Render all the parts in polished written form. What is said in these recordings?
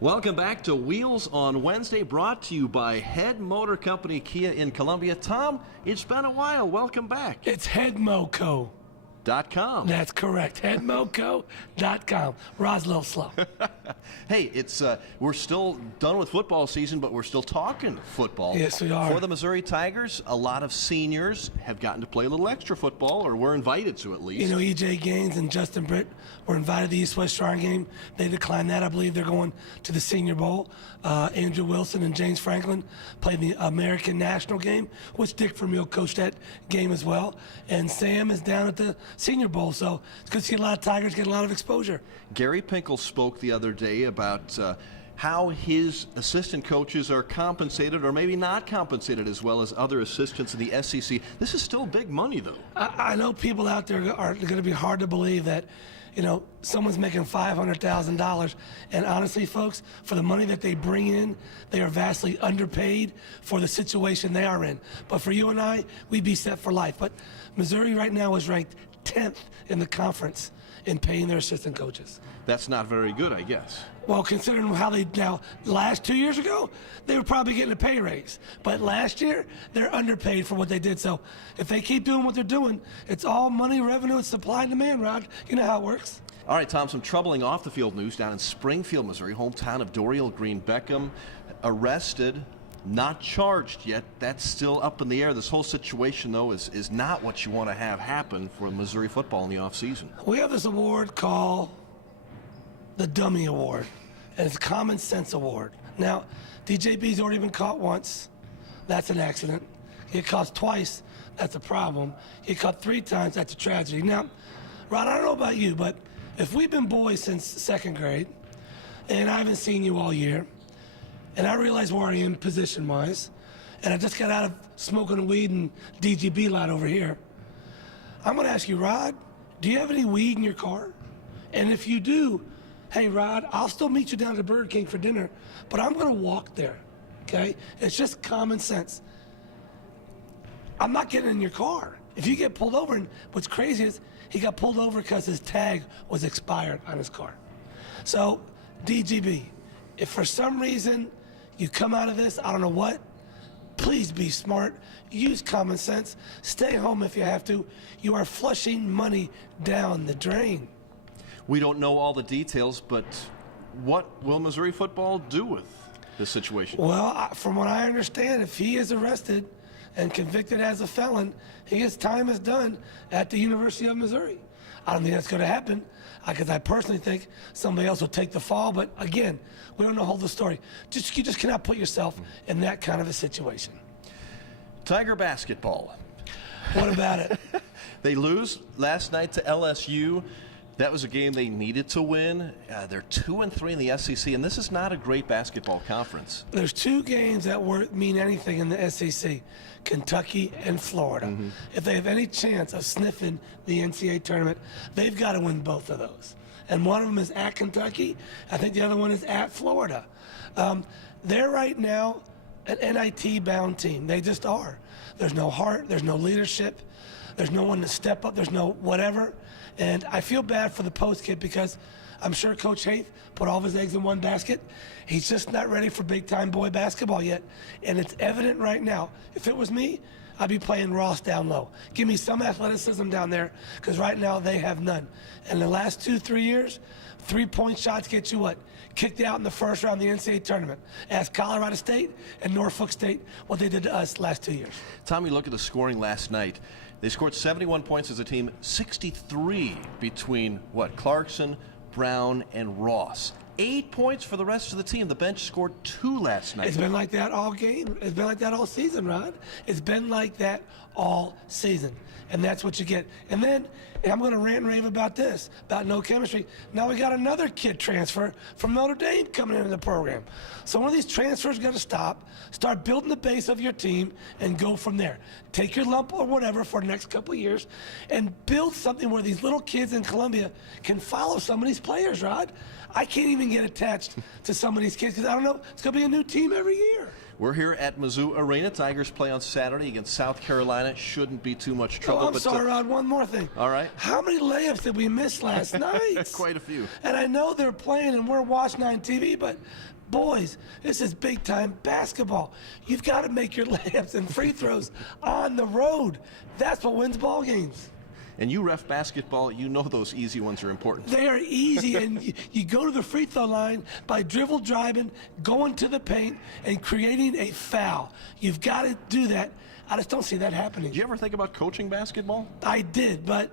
Welcome back to Wheels on Wednesday, brought to you by Head Motor Company Kia in Columbia. Tom, it's been a while. Welcome back. It's headmoco.com. That's correct. Headmoco.com. Rod's a little slow. Hey, we're still done with football season, but we're still talking football. Yes, we are. For the Missouri Tigers, a lot of seniors have gotten to play a little extra football, or were invited to at least. You know, E.J. Gaines and Justin Britt were invited to the East-West Shrine game. They declined that. I believe they're going to the Senior Bowl. Andrew Wilson and James Franklin played the American National game, which Dick Vermeil coached that game as well. And Sam is down at the Senior Bowl, so it's good to see a lot of Tigers get a lot of exposure. Gary Pinkel spoke the other day about how his assistant coaches are compensated, or maybe not compensated as well as other assistants in the SEC. This is still big money, though. I know people out there are going to be hard to believe that, you know, someone's making $500,000. And honestly, folks, for the money that they bring in, they are vastly underpaid for the situation they are in. But for you and I, we'd be set for life. But Missouri right now is ranked 10th in the conference in paying their assistant coaches. That's not very good, I guess. Well, considering how they now, last 2 years ago, they were probably getting a pay raise. But last year, they're underpaid for what they did. So if they keep doing what they're doing, it's all money, revenue, and supply and demand, Rod. You know how it works. All right, Tom, some troubling off-the-field news down in Springfield, Missouri, hometown of Dorial Green-Beckham, arrested, not charged yet. That's still up in the air. This whole situation, though, is not what you want to have happen for Missouri football in the offseason. We have this award called the Dummy Award, and it's a Common Sense Award. Now, DJB's already been caught once. That's an accident. He get caught twice. That's a problem. He get caught 3 times. That's a tragedy. Now, Rod, I don't know about you, but if we've been boys since 2nd grade, and I haven't seen you all year, and I realize where I am position-wise, and I just got out of smoking weed and DGB lot over here, I'm going to ask you, Rod, do you have any weed in your car? And if you do, hey, Rod, I'll still meet you down at Burger King for dinner, but I'm going to walk there, okay? It's just common sense. I'm not getting in your car. If you get pulled over, and what's crazy is he got pulled over because his tag was expired on his car. So, DGB, if for some reason you come out of this, I don't know what, please be smart, use common sense, stay home if you have to. You are flushing money down the drain. We don't know all the details, but what will Missouri football do with this situation? Well, from what I understand, if he is arrested and convicted as a felon, his time is done at the University of Missouri. I don't think that's going to happen, because I personally think somebody else will take the fall. But again, we don't know the whole story. You just cannot put yourself in that kind of a situation. Tiger basketball. What about it? They lose last night to LSU. That was a game they needed to win. They're 2-3 in the SEC, and this is not a great basketball conference. There's 2 games that mean anything in the SEC, Kentucky and Florida. If they have any chance of sniffing the NCAA tournament, they've got to win both of those. And one of them is at Kentucky. I think the other one is at Florida. They're right now an NIT-bound team. They just are. There's no heart. There's no leadership. There's no one to step up. There's no whatever. And I feel bad for the post kid, because I'm sure Coach Haith put all of his eggs in one basket. He's just not ready for big-time boy basketball yet. And it's evident right now. If it was me, I'd be playing Ross down low. Give me some athleticism down there, because right now they have none. And the last 2-3 years, 3-point shots get you what? Kicked out in the first round of the NCAA tournament. Ask Colorado State and Norfolk State what they did to us last 2 years. Tom, you look at the scoring last night. They scored 71 points as a team, 63 between, Clarkson, Brown, and Ross. 8 points for the rest of the team. The bench scored 2 last night. It's been like that all game. It's been like that all season, Rod. It's been like that all season. And that's what you get. And then, and I'm going to rant and rave about this, about no chemistry. Now we got another kid transfer from Notre Dame coming into the program. So one of these transfers got to stop, start building the base of your team, and go from there. Take your lump or whatever for the next couple of years, and build something where these little kids in Columbia can follow some of these players, Rod. I can't even get attached to some of these kids, because I don't know, it's going to be a new team every year. We're here at Mizzou Arena. Tigers play on Saturday against South Carolina. Shouldn't be too much trouble. Oh, I'm sorry, Rod, one more thing. All right. How many layups did we miss last night? Quite a few. And I know they're playing and we're watching on TV, but boys, this is big-time basketball. You've got to make your layups and free throws on the road. That's what wins ball games. And you ref basketball, you know those easy ones are important. They are easy, and you go to the free throw line by dribble driving, going to the paint, and creating a foul. You've got to do that. I just don't see that happening. Did you ever think about coaching basketball? I did, but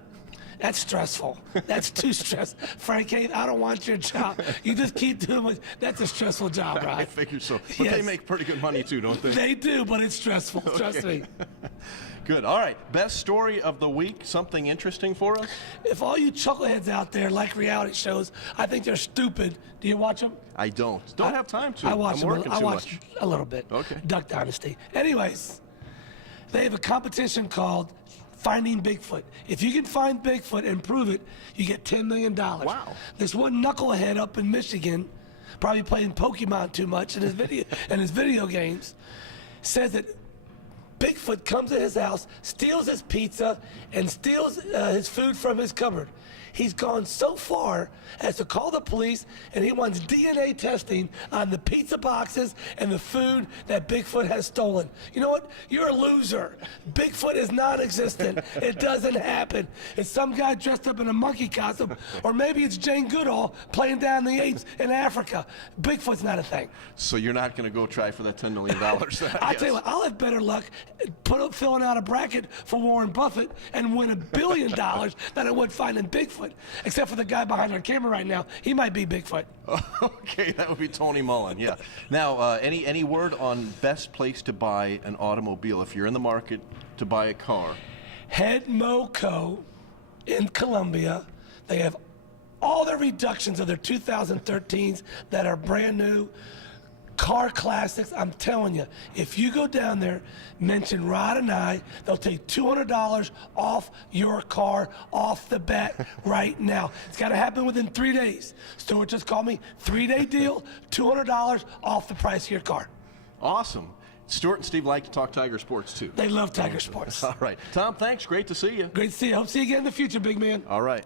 that's stressful. That's too stressful. Frank, I don't want your job. You just keep doing what, that's a stressful job, right? I figure so. But Yes. they make pretty good money too, don't they? They do, but it's stressful. Trust me. Good. All right. Best story of the week. Something interesting for us? If all you chuckleheads out there like reality shows, I think they're stupid. Do you watch them? I don't. Don't have time to. I watch I'm them. working I too watch much. a little bit. Okay. Duck Dynasty. Anyways, they have a competition called Finding Bigfoot. If you can find Bigfoot and prove it, you get $10 million. Wow. This one knucklehead up in Michigan, probably playing Pokemon too much in his video games, says that Bigfoot comes to his house, steals his pizza, and steals his food from his cupboard. He's gone so far as to call the police, and he wants DNA testing on the pizza boxes and the food that Bigfoot has stolen. You know what? You're a loser. Bigfoot is non-existent. It doesn't happen. It's some guy dressed up in a monkey costume, or maybe it's Jane Goodall playing down the apes in Africa. Bigfoot's not a thing. So you're not going to go try for that $10 million? I'll tell you what, I'll have better luck filling out a bracket for Warren Buffett and win $1 billion than I would finding Bigfoot. Except for the guy behind our camera right now. He might be Bigfoot. Okay, that would be Tony Mullen, yeah. Now, any word on best place to buy an automobile if you're in the market to buy a car? Head Moco in Columbia. They have all their reductions of their 2013s that are brand new. Car classics, I'm telling you, if you go down there, mention Rod and I, they'll take $200 off your car off the bat right now. It's got to happen within 3 days. Stuart just called me, 3-day deal, $200 off the price of your car. Awesome. Stuart and Steve like to talk Tiger sports too. They love Tiger sports. All right. Tom, thanks. Great to see you. Great to see you. Hope to see you again in the future, big man. All right.